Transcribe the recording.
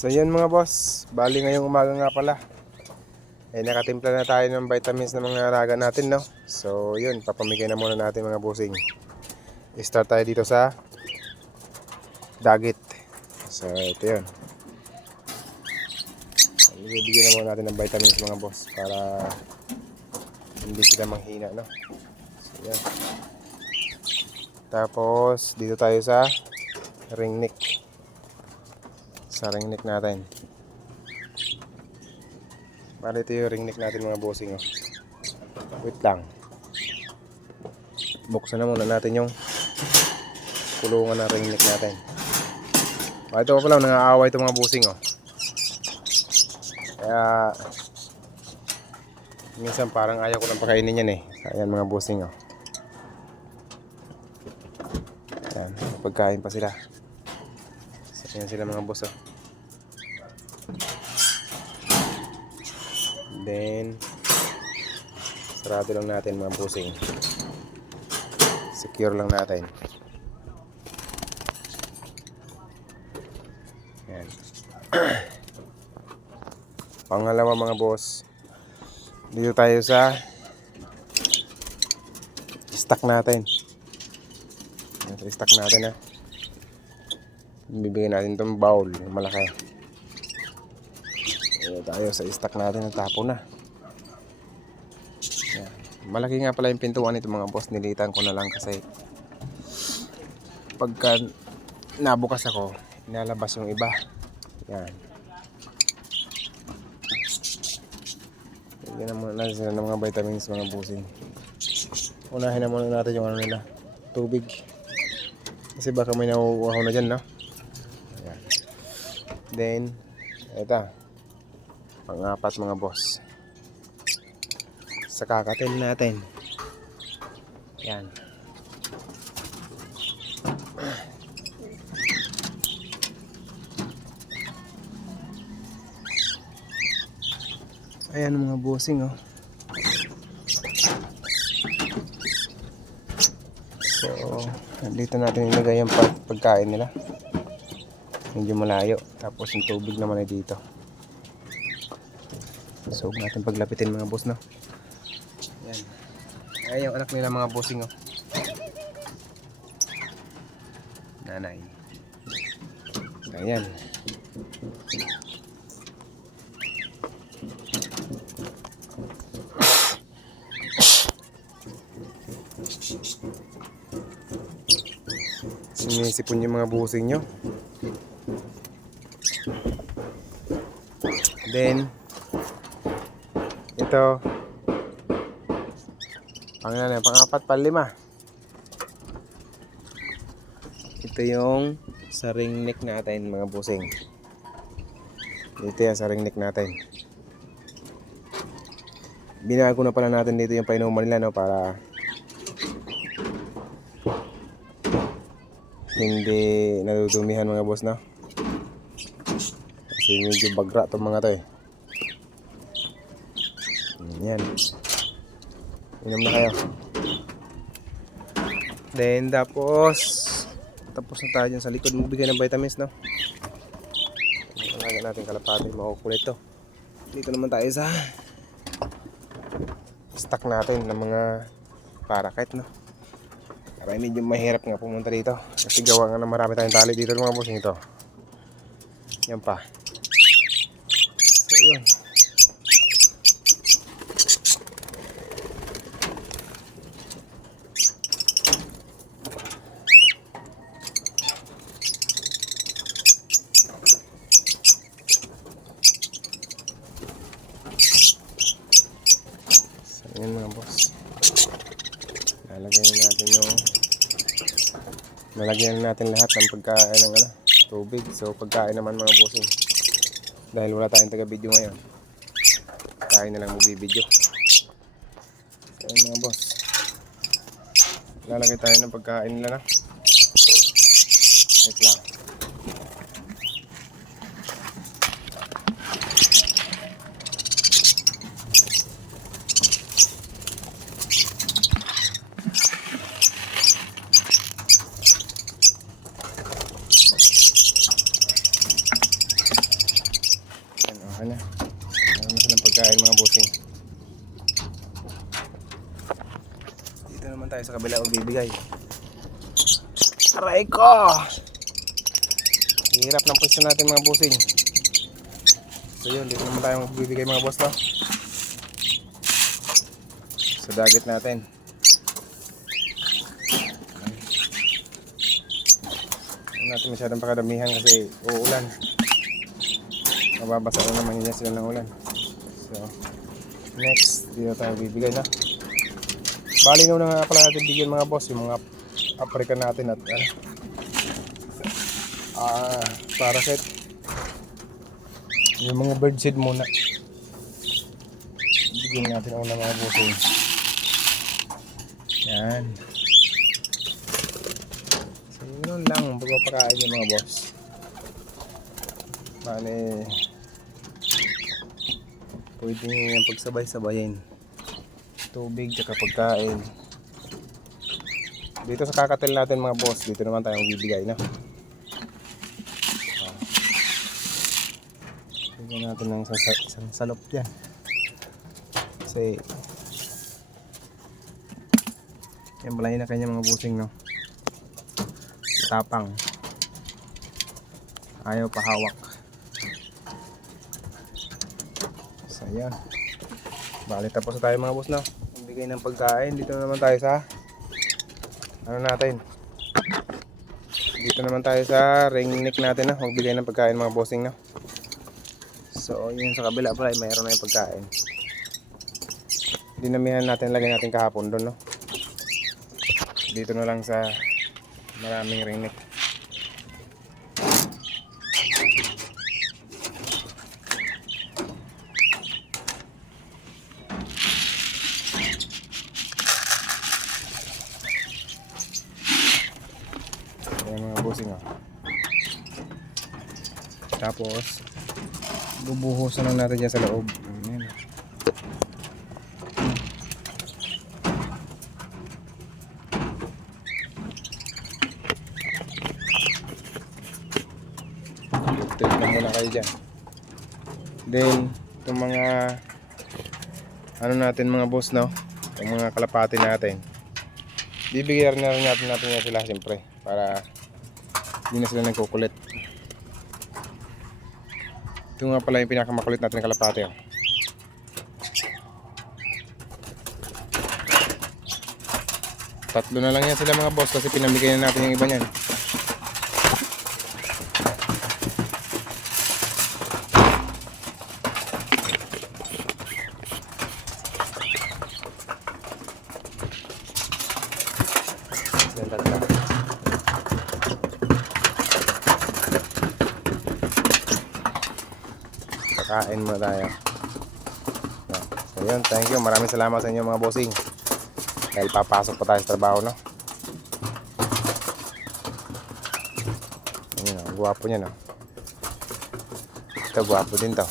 So yun mga boss, bali ngayong umaga nga pala nakatimpla na tayo ng vitamins ng mga alaga natin, no? So yun, papamigay na muna natin mga bossing. Start tayo dito sa dagit. So ito yun, bibigyan na muna natin ng vitamins mga boss para hindi sila manghina, no? So yan. Tapos dito tayo sa ring neck. Sa ring neck natin, bali ito yung ring neck natin mga bossing, oh. Wait lang, buksan na muna natin yung kulungan ng ring neck natin. Ito pa pala, nangaaway ito mga bossing, oh. Kaya minsan parang ayaw ko lang pakainin yan, eh. Ayan mga bossing, oh. Ayan, pagkain pa sila. So, ayan sila mga boss, oh. Then sarado lang natin mga bossing, secure lang natin. Ayan. Pangalawa mga boss, dito tayo sa stock natin. Ito stock natin, ha. Bibigyan natin itong bowl malaki. Dito tayo sa stock natin, natapo na. Ayan. Malaki nga pala yung pintuan nito mga boss, nilitan ko na lang kasi pagka nabukas ako, inalabas yung iba. Yan. Bigyan na muna natin sila ng mga vitamins mga bossing. Unahin na muna natin yung ano nila, tubig. Kasi baka may nauuhaw na dyan, no? Ayan. Then eto, pang-apat mga boss, sa kakatil natin. Yan. Ayan mga bossing, oh. So dito natin ilagay yung pagkain nila. Medyo malayo. Tapos yung tubig naman ay dito. So huwag natin paglapitin mga boss, no? Ayan. Ayan yung anak nila mga bossing, oh. Nanay. Ayan. Sinisipon yung mga bossing nyo. Then ito, pang-apat, pang-lima. Ito yung sa ring neck natin mga bossing. Ito yan sa ring neck natin. Binago na pala natin dito yung painuman nila, no, para hindi nadudumihan mga boss, no? Kasi medyo bagra itong mga to, eh. Yan. Inom na kayo. Then tapos na tayo dyan sa likod, magbigay ng vitamins, no? Lagyan natin kalapati, makukulit to. Dito naman tayo sa stock natin ng mga parakeet, no? Para medyo mahirap nga pumunta dito kasi gawa nga na marami tayong tali dito mga bossing. Ito yan pa. So yun, yan mga boss, lalagyan natin lahat ng pagkain ng tubig. So pagkain naman mga bossing, dahil wala tayong taga video ngayon, pagkain na lang magbibideo. So yan mga boss, lalagay tayo ng pagkain nila, na wait lang. Baka na. Meron na silang pagkain mga bossing. Dito naman tayo sa kabila magbibigay. Aray ko! Hirap ng pwesto natin mga bossing. So yun, dito naman tayo magbibigay mga boss, no? Sa dagat natin. Hindi natin masyadong pakadamihan kasi uulan. Mababasa na naman yun sila ng ulan. So, next, dito tayo bibigay na. Bali na nga pala natin bigyan mga boss, yung mga paprika natin at paraset. Yung mga birdseed muna. Bigyan natin una mga bossing. Yan. So, yun lang, pagpapakain yung mga boss. Bali, pwede yung pagsabay-sabayin. Tubig tsaka pagkain. Dito sa kakatil natin mga boss, dito naman tayong bibigay na. Bigyan natin ng isang salop dyan. Kasi yan pala yun na kanya mga busing, no? Tapang. Ayaw pahawak. So yan. Bali tapos na tayo mga boss, no? Bigay ng pagkain. Dito naman tayo sa natin. Dito naman tayo sa ring neck natin, no? Magbigay ng pagkain mga bossing, no? So yun sa kabila pala mayroon na yung pagkain. Dinamihan natin, lagay natin kahapon doon, no? Dito na lang sa maraming ring neck. Ayan mga bossing, oh. Tapos bubuhusan lang natin dyan sa loob. Ayan. Trip lang muna kayo dyan. Then itong mga ano natin mga boss, no? Itong mga kalapati natin, bibigyan na rin natin yan sila siyempre para hindi na sila nagkukulit. Ito nga pala yung pinakamakulit natin ng kalapati, oh. Tatlo na lang yan sila mga boss kasi pinamigay na natin yung iba niyan. Kain muna tayo. So yun, thank you. Maraming salamat sa inyo mga bossing. Dahil papasok pa tayo sa trabaho, no? Ayun, guwapo niya, no? Ito, guwapo din to.